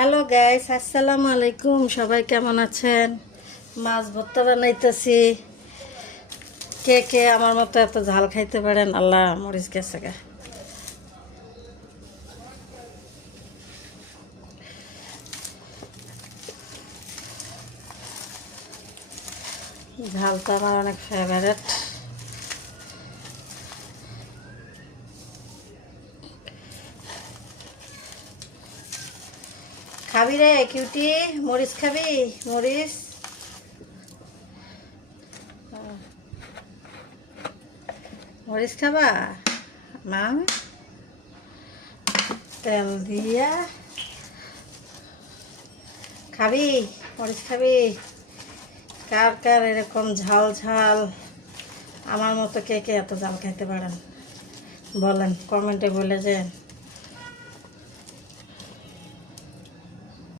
Hello guys, আসসালামু আলাইকুম। সবাই কেমন আছেন? মাছ ভর্তা বানাইতেছি। কে কে আমার মতো এত ঝাল খাইতে পারেন? আল্লাহ, মরিচ গেছে গা। ঝাল তো আমার অনেক ফেভারেট। খাবি রে কিউটি? মরিচ খাবি? মরিচ মরিচ খাবা? মা, তেল দিয়া খাবি? মরিচ খাবি? কার কার এরকম ঝাল ঝাল আমার মতো কে কে এত ঝাল খাইতে পারেন বলেন, কমেন্টে বলে যান।